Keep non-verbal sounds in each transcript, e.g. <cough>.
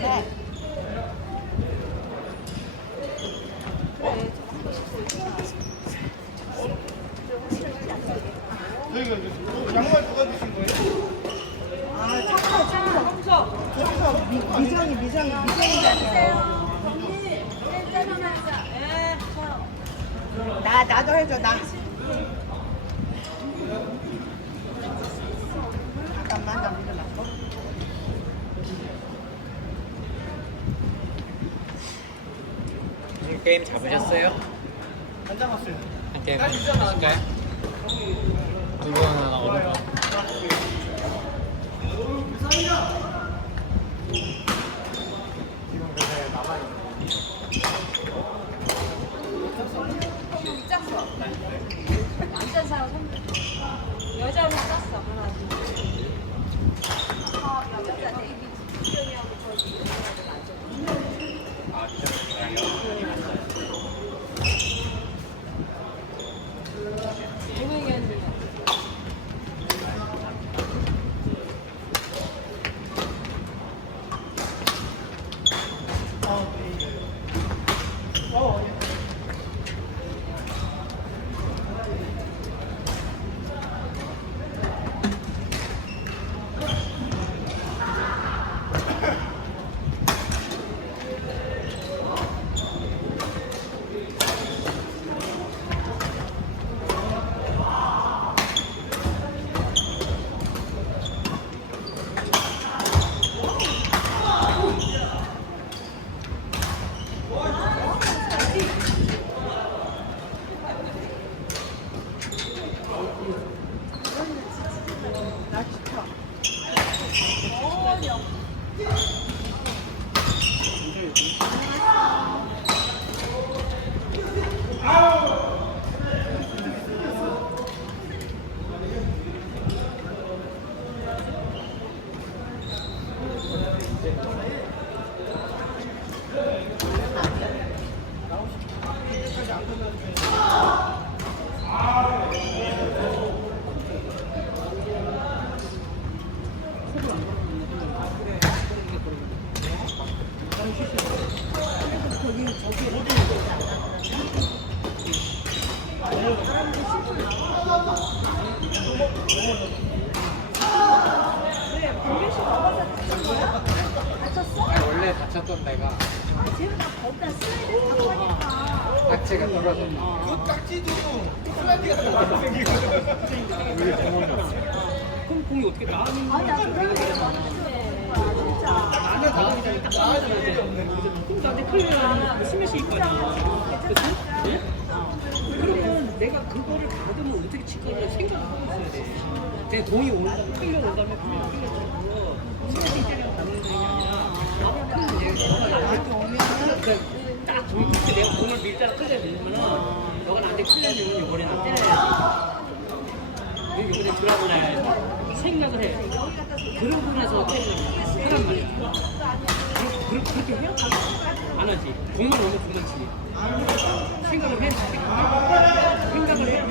네. 저희가 이제 또 양말 누가 주신 거예요? 아, 청소, 청소. 청소, 미, 미정이, 미정이, 미정이잖아요. 나, 나도 해줘, 나. 잠깐만, 나 밀어놨어. 오늘 게임 잡으셨어요? 안 잡았어요. 한 게임 하실까요? 누구 하나 어려워? 지금 그새 남아있는 남자 사람 여자는 쌌어 하나 어, 여자 데이비 주경이하고 저기 이런 애들 맞아 아, 진짜 동행이 언니 어, 예. 나 지쳐. 아니, 원래 다쳤던 데가 하체가 떨어졌나 그 딱지도 플라티가 좀 생기고. 우리 구멍이 없어 그럼 공이 어떻게 나가는 게 진짜 나는 나아질 일이 없네. 나한테 클리어는 스매시 있거든 그치? 네? 그거를 받으면 어떻게 칠 거를 생각을 하고 있어야 돼? 내 돈이 클리어 온다면 클리어 클리어 스매시 때려 받는 게 아니라 나는 내가 나한테 오면은 그러니까 딱 돈이 그때 내가 공을 밀자로 클리어 밀면은 너가 나한테 밀면 이번에 나 때려야지 이번에 드라고 나야지 생각을 해 그러고 나서 하란 말이야. 그렇게 해요? 안 하지. 공만 오면 공만 치니 생각을 해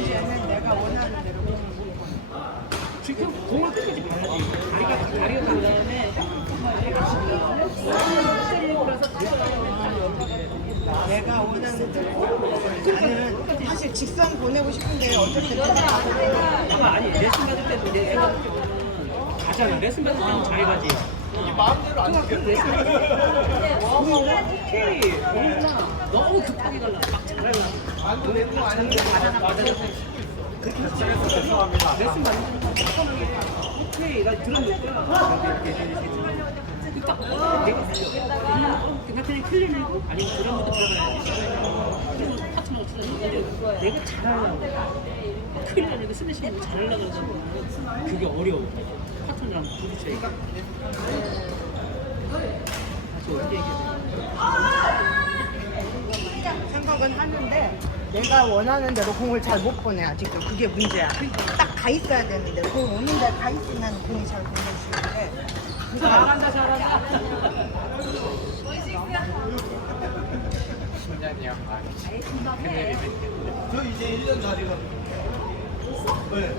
이제는 내가 원하는 대로 공을 못 보내. 지금 공을 끝까지 봐야지 다리가 다리가 간 다음에 내가 원하는 대로. 나는 사실 직선 보내고 싶은데 때 아마 아니 레슨 받을 때도 내 애가 가잖아 레슨 받을 때는 잘 가지. 이게 마음대로 안 돼. 레슨 받을 때 오케이 너무나 너무 급하게 갈라 막 잘하려 안 되고 안 되고. 맞아 그렇게 하지 죄송합니다. 레슨 받는 거 편하게 오케이 나 드럼 몇 거야 이렇게 이렇게 딱 내가 클리니고 아니면 드럼부터 들어가야지 그래서 파트너가 틀어서 내가 잘하려고. 클리 아니고 스매싱을 잘하려고 해서 그게 어려워. 파트너랑 부딪혀야 다시 어떻게 얘기해 생각은 하는데 내가 원하는 대로 공을 잘 못 보내 아직도. 그게 문제야. 딱 가 있어야 되는데 공 오는 데 가 있으면 공이 잘 있는데 잘한다 잘한다 큰일이네 저 이제 1년 자리거든요. 네.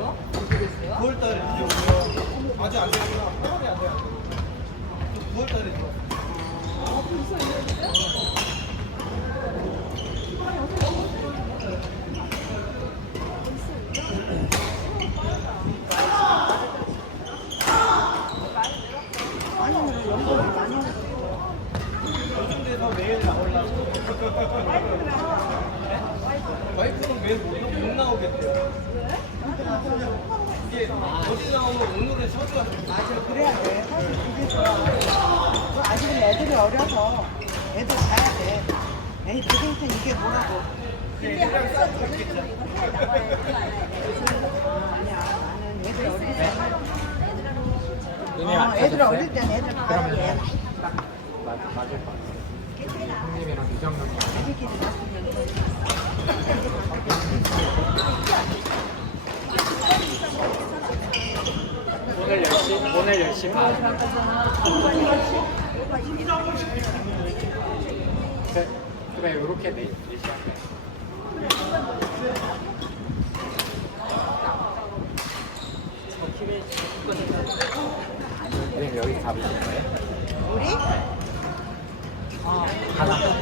9월달에 이제 오면 아직 안 되구나. 8월이 안 돼요. 9월달에 들어. 아니면 연구를 많이 하는 요즘 데서 매일 나오려고. 와이프는 매일 못, 못 나오겠대요. 이게 어디 나오면 오늘의 서류가 맞아 그래야 돼 사실 그게 좋아 그 아직은 애들이 어려서 애들 가야 돼 에이 그동생 이게 뭐라고 애들이랑 싸우고 있겠죠. 아니야 나는 애들 어릴 때 눈이 어, 안 애들 떠졌어요? 어릴 땐 애들 가야 그러면 돼 맞, 맞을 것 같아요. 형님이랑 유정님이랑 애들끼리 10시, 오늘 10시 반. 그래, 그래, 요렇게 네, 4시 할까요? 그럼 여기 잡으실 거예요? 우리? 하나.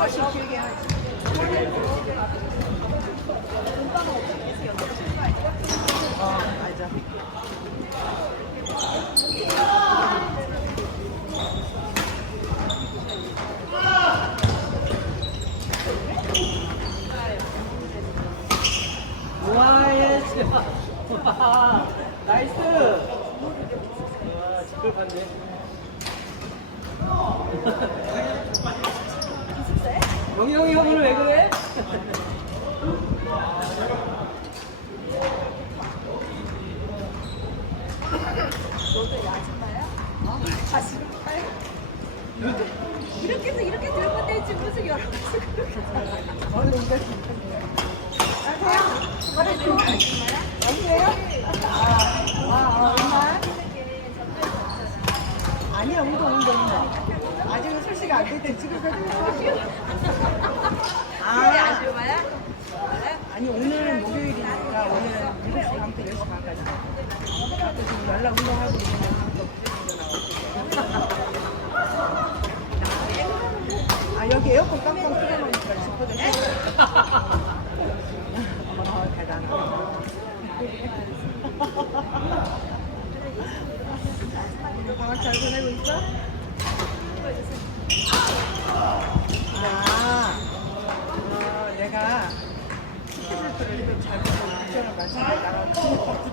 boş iki 이렇게 해서 이렇게 들고 되지 무슨 여러 가지 그렇게 오늘 이거 여기에요? 아, 아, 아, 얼마? 아니야, 운동, 운동, 운동. 아직은 출시가 안될때 지금까지. 안 아, 좋아요? 아니, 오늘은 목요일이니까 오늘 7시 반부터 10시 반까지. 그래서 지금 연락 운동하고 또 아, 여기 에어컨 깜깜 틀어놓으니까 해. 어, 대단하다. <laughs> 방학 잘 보내고 있어?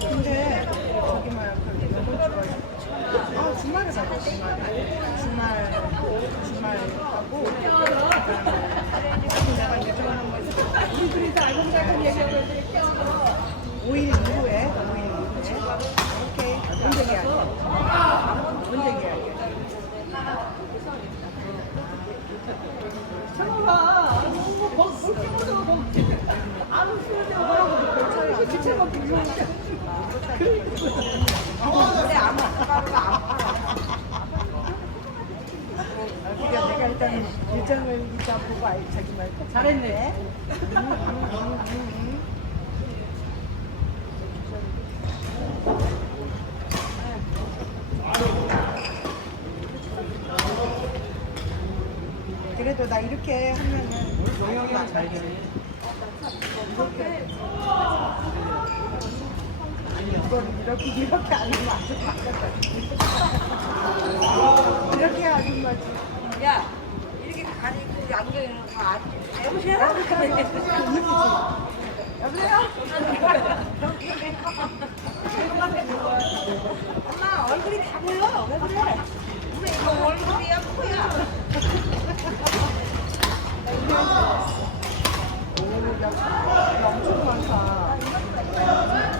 근데 저기만 아 주말에 가고 주말 주말 주말 가고 내가 예정하는 거지 우리 둘이서 알콩달콩 얘기하고 오일 이후에 오일 이후에 오케이 언제 계약해 잘했네. 그래도 나 이렇게 하면은 돼. 아니 이걸 이렇게 이렇게 안 하면 아주 바뀌었다. 이렇게 아줌마지. 야, 이렇게 다 여보세요? 여보세요? 엄마 얼굴이 다 보여. 왜 그래? 엄마 이거 얼굴이야 코야. 엄청 많다.